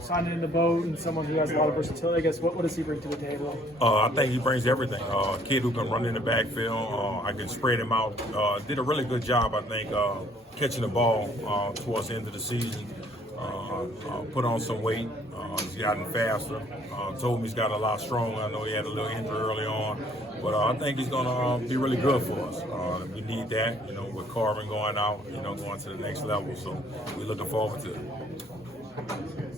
Signing in the boat and someone who has a lot of versatility, I guess, what does he bring to the table? I think he brings everything. A kid who can run in the backfield. I can spread him out. Did a really good job, I think, catching the ball towards the end of the season. Put on some weight. He's gotten faster. Told me he's got a lot stronger. I know he had a little injury early on. But I think he's going to be really good for us. We need that, with Carvin going out, going to the next level. So we're looking forward to it.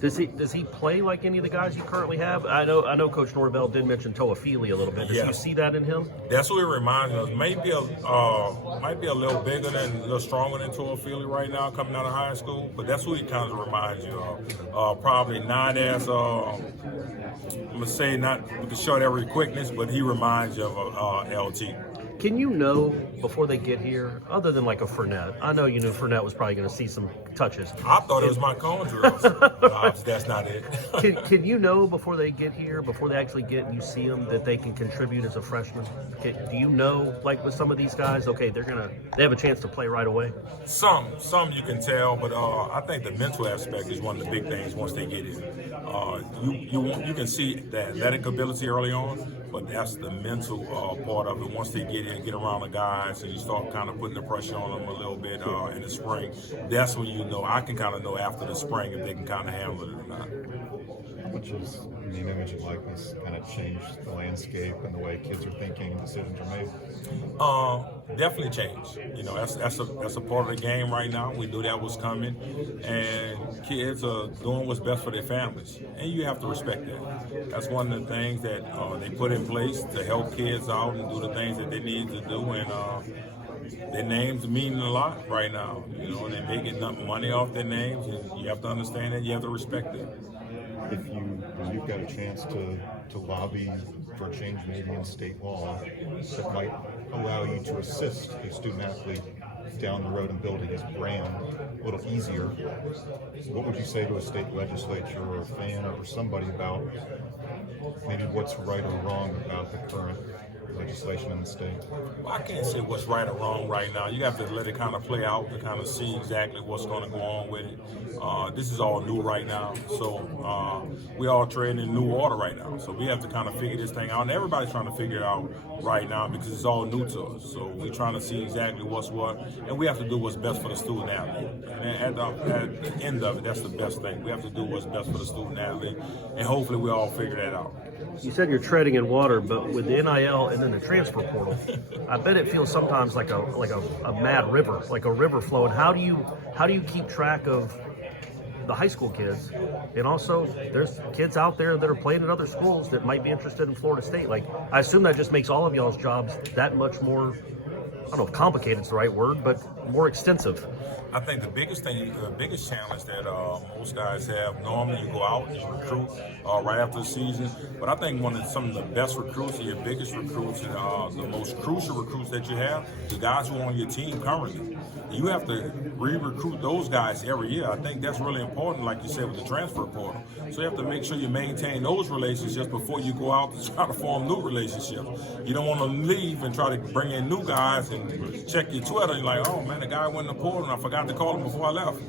Does he play like any of the guys you currently have? I know Coach Norvell did mention Toafili a little bit. Does you see that in him? That's what he reminds us. Might be a little bigger than, a little stronger than Toafili right now, coming out of high school. But that's what he kind of reminds you of. Probably not as I'm gonna say not we can show every quickness, but he reminds you of LT. Can you know before they get here, other than like a Fournette? I know you knew Fournette was probably going to see some touches. I thought it was my cone drills. That's not it. Can you know before they get here, before they actually get and you see them, that they can contribute as a freshman? Do you know, like with some of these guys, okay, they have a chance to play right away? Some you can tell, but I think the mental aspect is one of the big things once they get here. You can see the athletic ability early on, but that's the mental part of it. Once they get in, get around the guys, and you start kind of putting the pressure on them a little bit in the spring, that's when you know. I can kind of know after the spring if they can kind of handle it or not. How much is name, image, and likeness kind of changed the landscape and the way kids are thinking, decisions are made? Definitely changed. That's a part of the game right now. We knew that was coming, and kids are doing what's best for their families, and you have to respect that. That's one of the things that they put in place to help kids out and do the things that they need to do, and their names mean a lot right now. And they're making money off their names, and you have to understand that. You have to respect it. If you've got a chance to lobby for a change maybe in state law that might allow you to assist a student athlete down the road in building his brand a little easier, what would you say to a state legislature or a fan or somebody about maybe what's right or wrong about the current legislation in the state? Well, I can't say what's right or wrong right now. You have to let it kind of play out to kind of see exactly what's going to go on with it. This is all new right now, so we're all treading in new water right now. So we have to kind of figure this thing out, and everybody's trying to figure it out right now because it's all new to us. So we're trying to see exactly what's what, and we have to do what's best for the student athlete. And at the end of it, that's the best thing. We have to do what's best for the student athlete, and hopefully we all figure that out. You said you're treading in water, but with the NIL and then the transfer portal, I bet it feels sometimes like a mad river, like a river flowing. How do you keep track of the high school kids, and also there's kids out there that are playing at other schools that might be interested in Florida State? Like, I assume that just makes all of y'all's jobs that much more, I don't know if complicated is the right word, but more extensive. I think the biggest challenge that most guys have, normally you go out and you recruit right after the season, but I think some of the best recruits, your biggest recruits, and the most crucial recruits that you have, the guys who are on your team currently. You have to re-recruit those guys every year. I think that's really important, like you said, with the transfer portal. So you have to make sure you maintain those relationships before you go out to try to form new relationships. You don't want to leave and try to bring in new guys and check your Twitter and you're like, oh man, the guy went in the portal and I forgot to call him before I left.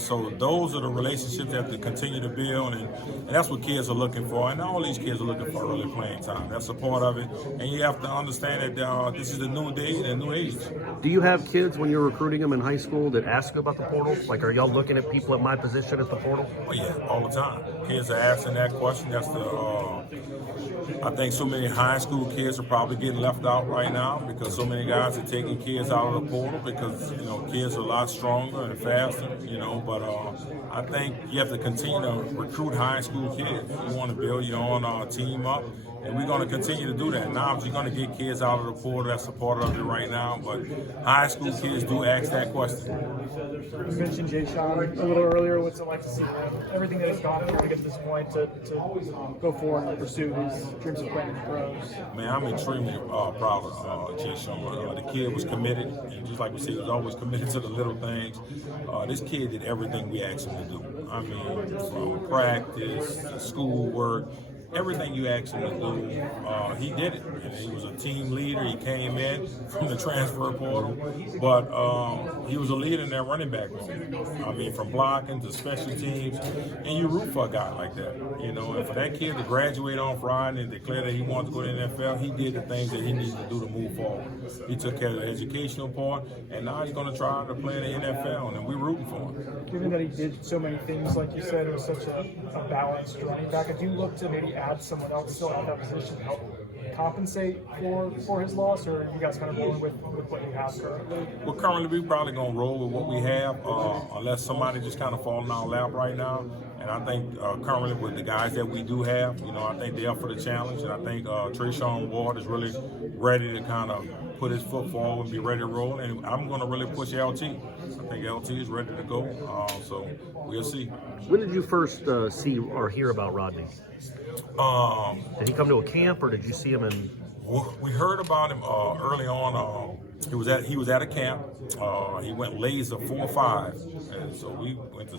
So those are the relationships that have to continue to build, and that's what kids are looking for. And all these kids are looking for early playing time. That's a part of it. And you have to understand that this is a new day and a new age. Do you have kids when you're recruiting them in high school that ask you about the portal? Like, are y'all looking at people at my position at the portal? Oh yeah, all the time. Kids are asking that question. That's I think so many high school kids are probably getting left out right now because so many guys are taking kids out of the portal because kids are a lot stronger and faster. But I think you have to continue to recruit high school kids. You want to build your own team up, and we're going to continue to do that. Now, you're going to get kids out of the portal. That's a part of it right now. But high school kids do ask that question. You mentioned Jay Sean a little earlier. What's it like to see everything that has gone through to get to this point to go forward and pursue his dreams of playing in the pros? Man, I'm extremely proud of Jay Sean. The kid was committed, and just like we said, he was always committed to the little things. This kid did everything we asked him to do. I mean, from practice, schoolwork, everything you asked him to do, he did it. And he was a team leader. He came in from the transfer portal, but he was a leader in that running back room. I mean, from blocking to special teams, and you root for a guy like that, you know. And for that kid to graduate on Friday and declare that he wanted to go to the NFL, he did the things that he needed to do to move forward. He took care of the educational part, and now he's going to try to play in the NFL, and we're rooting for him. Given that he did so many things, like you said, it was such a balanced running back. If you look to maybe add someone else still at that position to help compensate for his loss, or are you guys kind of rolling with what you have currently? Well, currently we're probably going to roll with what we have, unless somebody just kind of falls in our lap right now. And I think currently with the guys that we do have, you know, I think they're up for the challenge, and I think Trayshawn Ward is really ready to kind of put his foot forward and be ready to roll. And I'm going to really push LT. I think LT is ready to go, so we'll see. When did you first see or hear about Rodney? Did he come to a camp, or did you see him in? We heard about him early on. He was at a camp. He went laser 4.5, and so we went to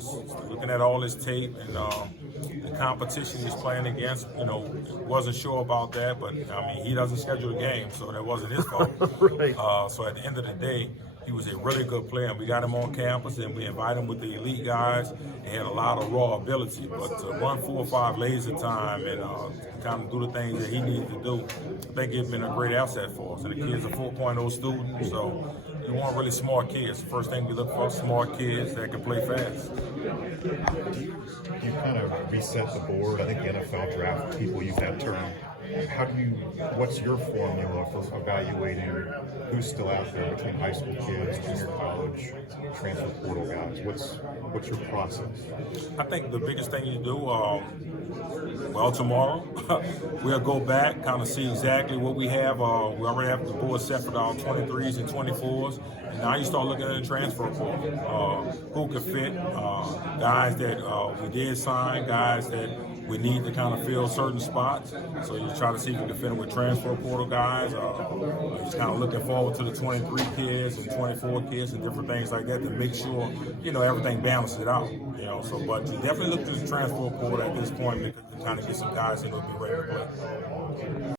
looking at all his tape and the competition he's playing against. You know, wasn't sure about that, but I mean, he doesn't schedule the game, so that wasn't his fault. Right. So at the end of the day, he was a really good player, and we got him on campus, and we invited him with the elite guys. He had a lot of raw ability, but to run 4.5 laser time and kind of do the things that he needed to do, I think it's been a great asset for us. And the kid's a 4.0 student, so you want really smart kids. The first thing we look for is smart kids that can play fast. You kind of reset the board. I think the NFL draft people use that term. What's your formula for evaluating who's still out there between high school kids, junior college, transfer portal guys? What's your process? I think the biggest thing you do, well, tomorrow we'll go back, kind of see exactly what we have. We already have the board set for our 23s and 24s, and now you start looking at the transfer portal. Who could fit? Guys that we did sign, guys that we need to kind of fill certain spots. So you try to see if you can fit them with transfer portal guys. Just kind of looking forward to the 23 kids and 24 kids and different things like that to make sure, you know, everything balances it out. You know, so but you definitely look to the transfer portal at this point because to kind of get some guys in who will be ready to play.